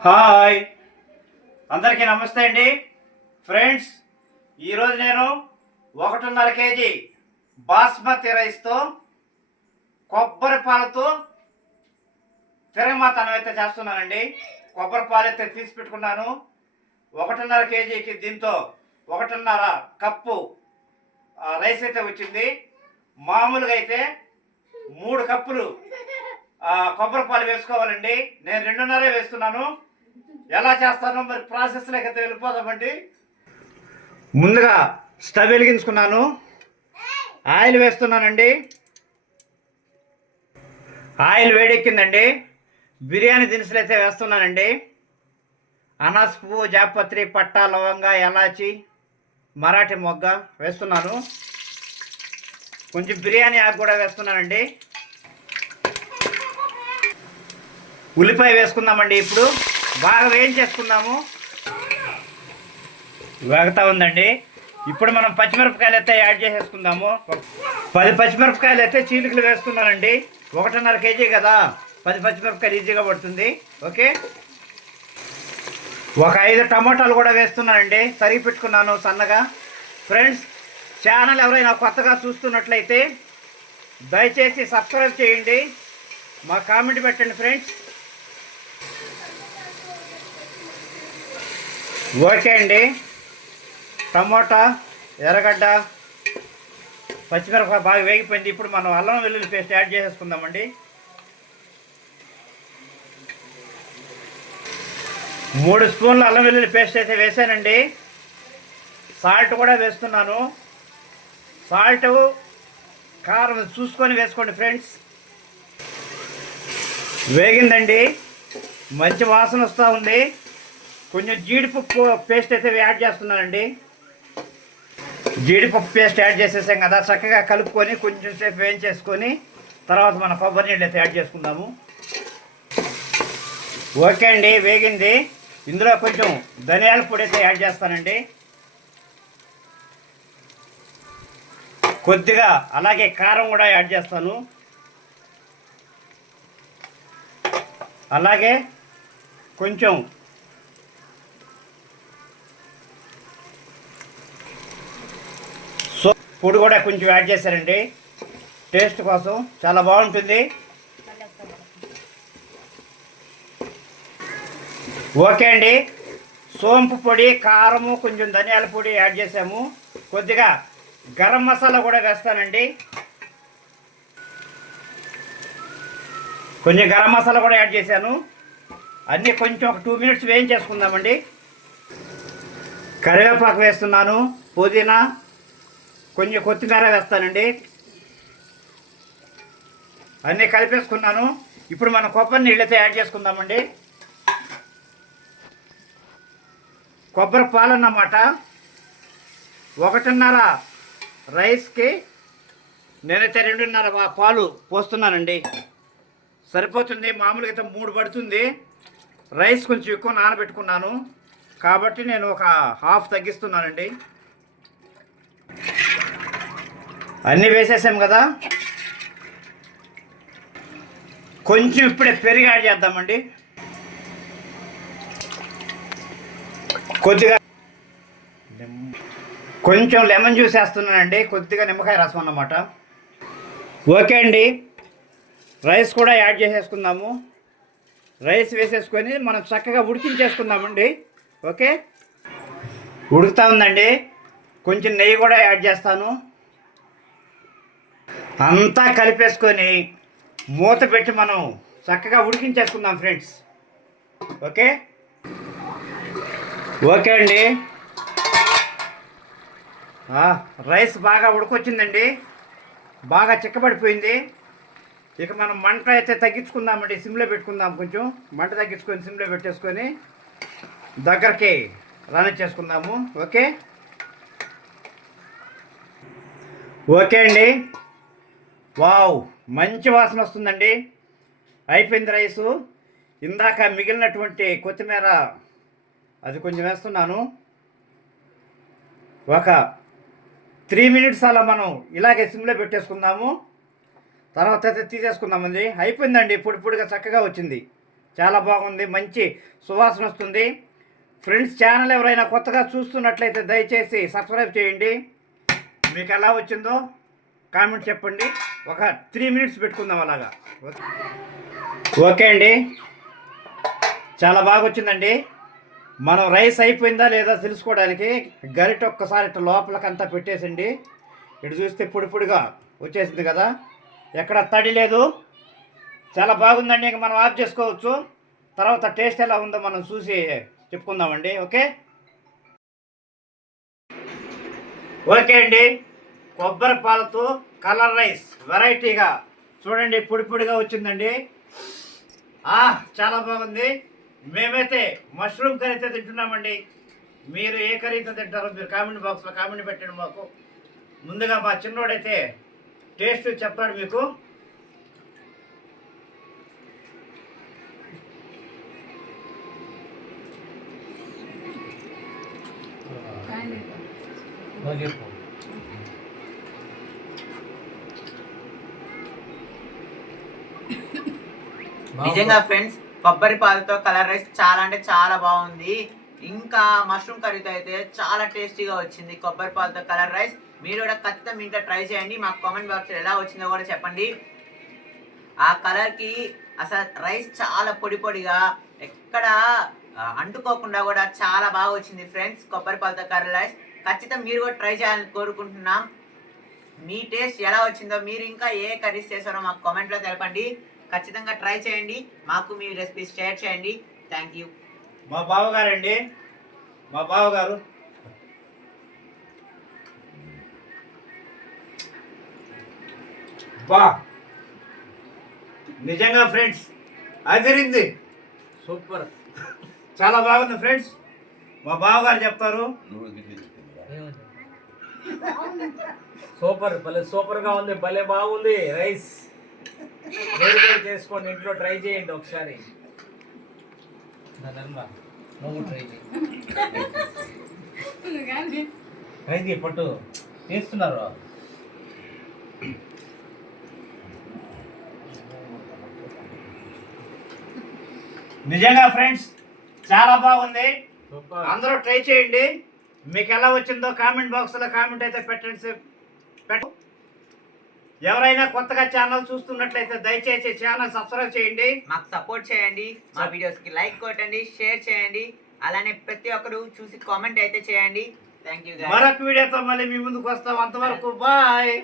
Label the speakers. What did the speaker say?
Speaker 1: Hi. అందరికీ నమస్తే అండి. ఫ్రెండ్స్ ఈరోజు నేను ఒకటిన్నర కేజీ బాస్మతి రైస్తో కొబ్బరి పాలతో తిరగమాతనం అయితే చేస్తున్నానండి. కొబ్బరి పాలు అయితే తీసి పెట్టుకున్నాను. ఒకటిన్నర కేజీకి దీంతో ఒకటిన్నర కప్పు ఆ, రైస్ అయితే వచ్చింది. మామూలుగా అయితే మూడు కప్పులు కొబ్బరిపాలు కొబ్బరి పాలు వేసుకోవాలండి. నేను రెండున్నరే వేస్తున్నాను. ఎలా చేస్తానో మరి ప్రాసెస్ అయితే వెళ్ళిపోదామండి ముందుగా స్టవ్ వెలిగించుకున్నాను. ఆయిల్ వేస్తున్నానండి. ఆయిల్ వేడెక్కిందండి. బిర్యానీ దినుసులు అయితే వేస్తున్నానండి. అనాస్ పువ్వు జాపత్రి పట్టా లవంగా ఎలాచి మరాఠీ మొగ్గ వేస్తున్నాను. కొంచెం బిర్యానీ ఆకు కూడా వేస్తున్నానండి. ఉల్లిపాయ వేసుకుందామండి ఇప్పుడు. బాగా వేయించేసుకుందాము వేగతా ఉందండి. ఇప్పుడు మనం పచ్చిమిరపకాయలు అయితే యాడ్ చేసేసుకుందాము. పది పచ్చిమిరపకాయలు అయితే చీలికలు వేస్తున్నానండి. ఒకటిన్నర కేజీ కదా. పది పచ్చిమిరపకాయలు ఈజీగా పడుతుంది. ఓకే? ఒక ఐదు టమాటాలు కూడా వేస్తున్నానండి. తరిగి పెట్టుకున్నాను సన్నగా. ఫ్రెండ్స్ ఛానల్ ఎవరైనా కొత్తగా చూస్తున్నట్లయితే దయచేసి సబ్స్క్రైబ్ చేయండి. మా కామెంట్ పెట్టండి ఫ్రెండ్స్. ఓకే అండి టమోటా ఎర్రగడ్డ పచ్చిమిరపకాయ బాగా వేగిపోయింది. ఇప్పుడు మనం అల్లం వెల్లుల్లి పేస్ట్ యాడ్ చేసేసుకుందామండి. మూడు స్పూన్లు అల్లం వెల్లుల్లి పేస్ట్ అయితే వేసానండి. సాల్ట్ కూడా వేస్తున్నాను. సాల్ట్ కారం చూసుకొని వేసుకోండి ఫ్రెండ్స్. వేగిందండి. మంచి వాసన వస్తూ ఉంది. కొంచెం జీడిపప్పు పేస్ట్ అయితే యాడ్ చేస్తున్నానండి. జీడిపప్పు పేస్ట్ యాడ్ చేసేసాం కదా చక్కగా కలుపుకొని కొంచెం సేపు వేయించేసుకొని తర్వాత మన కొబ్బరి నీళ్ళు అయితే యాడ్ చేసుకుందాము. ఓకే అండి వేగింది. ఇందులో కొంచెం ధనియాల పొడి అయితే యాడ్ చేస్తానండి. కొద్దిగా అలాగే కారం కూడా యాడ్ చేస్తాను. అలాగే కొంచెం పొడి కూడా కొంచెం యాడ్ చేశారండి. టేస్ట్ కోసం చాలా బాగుంటుంది. ఓకే అండి. సోంపు పొడి కారము కొంచెం ధనియాల పొడి యాడ్ చేసాము కొద్దిగా గరం మసాలా కూడా వేస్తానండి. కొంచెం గరం మసాలా కూడా యాడ్ చేశాను. అన్నీ కొంచెం ఒక టూ మినిట్స్ వేయించేసుకుందామండి. కరివేపాకు వేస్తున్నాను. పుదీనా కొంచెం కొత్తిమీర వేస్తానండి. అన్నీ కలిపేసుకున్నాను. ఇప్పుడు మనం కొబ్బరి నీళ్ళైతే యాడ్ చేసుకుందామండి. కొబ్బరి పాలన్నమాట. ఒకటిన్నర రైస్కి నేనైతే రెండున్నర పాలు పోస్తున్నానండి. సరిపోతుంది. మామూలుగా అయితే మూడు పడుతుంది. రైస్ కొంచెం ఎక్కువ నానబెట్టుకున్నాను. కాబట్టి నేను ఒక హాఫ్ తగ్గిస్తున్నానండి. అన్నీ వేసేసాం కదా? కొంచెం ఇప్పుడే పెరుగు యాడ్ చేద్దామండి. కొద్దిగా కొంచెం లెమన్ జ్యూస్ వేస్తున్నానండి. కొద్దిగా నిమ్మకాయ రసం అన్నమాట. ఓకే అండి. రైస్ కూడా యాడ్ చేసేసుకుందాము. రైస్ వేసేసుకొని మనం చక్కగా ఉడికించేసుకుందామండి. ఓకే? ఉడుకుతా ఉందండి. కొంచెం నెయ్యి కూడా యాడ్ చేస్తాను. అంతా కలిపేసుకొని మూత పెట్టి మనం చక్కగా ఉడికించేసుకుందాం ఫ్రెండ్స్. ఓకే? ఓకే అండి. రైస్ బాగా ఉడకొచ్చిందండి. బాగా చిక్కబడిపోయింది. ఇక మనం మంట అయితే తగ్గించుకుందామండి. సిమ్లో పెట్టుకుందాం కొంచెం. మంట తగ్గించుకొని సిమ్లో పెట్టేసుకొని దగ్గరికి రానిచ్చేసుకుందాము ఓకే? ఓకే అండి. వావ్ మంచి వాసన వస్తుందండి. అయిపోయింది రైసు. ఇందాక మిగిలినటువంటి కొత్తిమీర అది కొంచెం వేస్తున్నాను. ఒక త్రీ మినిట్స్ అలా మనం ఇలాగే సిమ్లో పెట్టేసుకుందాము. తర్వాత అయితే తీసేసుకుందామండి. అయిపోయిందండి పొడి పొడిగా చక్కగా వచ్చింది. చాలా బాగుంది మంచి సువాసన వస్తుంది. ఫ్రెండ్స్ ఛానల్ ఎవరైనా కొత్తగా చూస్తున్నట్లయితే దయచేసి సబ్స్క్రైబ్ చేయండి. మీకు ఎలా వచ్చిందో కామెంట్ చెప్పండి. ఒక త్రీ మినిట్స్ పెట్టుకుందాం అలాగా. ఓకే అండి. చాలా బాగా వచ్చిందండి మనం రైస్ అయిపోయిందా లేదా తెలుసుకోవడానికి గరిట ఒక్కసారి ఇట్లా లోపలకంతా పెట్టేసండి. ఇటు చూస్తే పొడిపొడిగా వచ్చేసింది కదా. ఎక్కడ తడి లేదు. చాలా బాగుందండి. ఇంక మనం ఆఫ్ చేసుకోవచ్చు. తర్వాత టేస్ట్ ఎలా ఉందో మనం చూసి చెప్పుకుందామండి. ఓకే? ఓకే అండి. కొబ్బరి పాలతో కలర్ రైస్ వెరైటీగా. చూడండి పొడి పొడిగా వచ్చిందండి. ఆ చాలా బాగుంది. మేమైతే మష్రూమ్ కర్రీతో తింటున్నామండి. మీరు ఏ కర్రీతో తింటారో మీరు కామెంట్ బాక్స్లో కామెంట్ పెట్టండి మాకు. ముందుగా మా చిన్నోడైతే టేస్ట్ చెప్పాడు మీకు.
Speaker 2: నిజంగా ఫ్రెండ్స్ కొబ్బరి పాలతో కలర్ రైస్ చాలా అంటే చాలా బాగుంది. ఇంకా మష్రూమ్ కర్రీతో అయితే చాలా టేస్టీగా వచ్చింది కొబ్బరి పాలతో కలర్ రైస్ మీరు కూడా ఖచ్చితంగా ఇంట్లో ట్రై చేయండి. మాకు కామెంట్ బాక్స్లో ఎలా వచ్చిందో కూడా చెప్పండి. ఆ కలర్కి అసలు రైస్ చాలా పొడి పొడిగా ఎక్కడ అంటుకోకుండా కూడా చాలా బాగా వచ్చింది ఫ్రెండ్స్ కొబ్బరి పాలతో కర్రీ రైస్ ఖచ్చితంగా మీరు కూడా ట్రై చేయాలని కోరుకుంటున్నాం. మీ టేస్ట్ ఎలా వచ్చిందో మీరు ఇంకా ఏ కర్రీస్ చేశారో మాకు కామెంట్లో తెలపండి. ఖచ్చితంగా ట్రై చేయండి. మాకు మీ రెసిపీస్ షేర్ చేయండి. Thank you.
Speaker 1: మా బావగారండి. మా బావగారు. బా. నిజంగా ఫ్రెండ్స్ అదిరింది.
Speaker 3: సూపర్.
Speaker 1: చాలా బాగుంది ఫ్రెండ్స్. మా బావగారు చెప్తారు.
Speaker 3: సూపర్ భలే సూపర్గా ఉంది భలే బాగుంది. రైస్. చేసుకోండి ఇంట్లో ట్రై చేయండి ఒకసారి. నువ్వు ట్రై చేయి. ట్రై చేయి పట్టు. చేస్తున్నారు.
Speaker 1: నిజంగా ఫ్రెండ్స్ చాలా బాగుంది.
Speaker 3: సూపర్.
Speaker 1: అందరూ ట్రై చేయండి. మీకు ఎలా వచ్చిందో కామెంట్ బాక్స్లో కామెంట్ అయితే పెట్టండి సార్. పెట్టు. ఎవరైనా కొత్తగా ఛానల్ చూస్తున్నట్లయితే దయచేసి ఛానల్ సబ్స్క్రైబ్ చేయండి.
Speaker 2: మాకు సపోర్ట్ చేయండి మా వీడియోస్కి లైక్ కొట్టండి షేర్ చేయండి అలానే ప్రతి ఒక్కరు చూసి కామెంట్ అయితే చేయండి. థ్యాంక్ యూ
Speaker 1: మరొక వీడియోతో మళ్ళీ మీ ముందుకు వస్తాం. అంతవరకు బాయ్.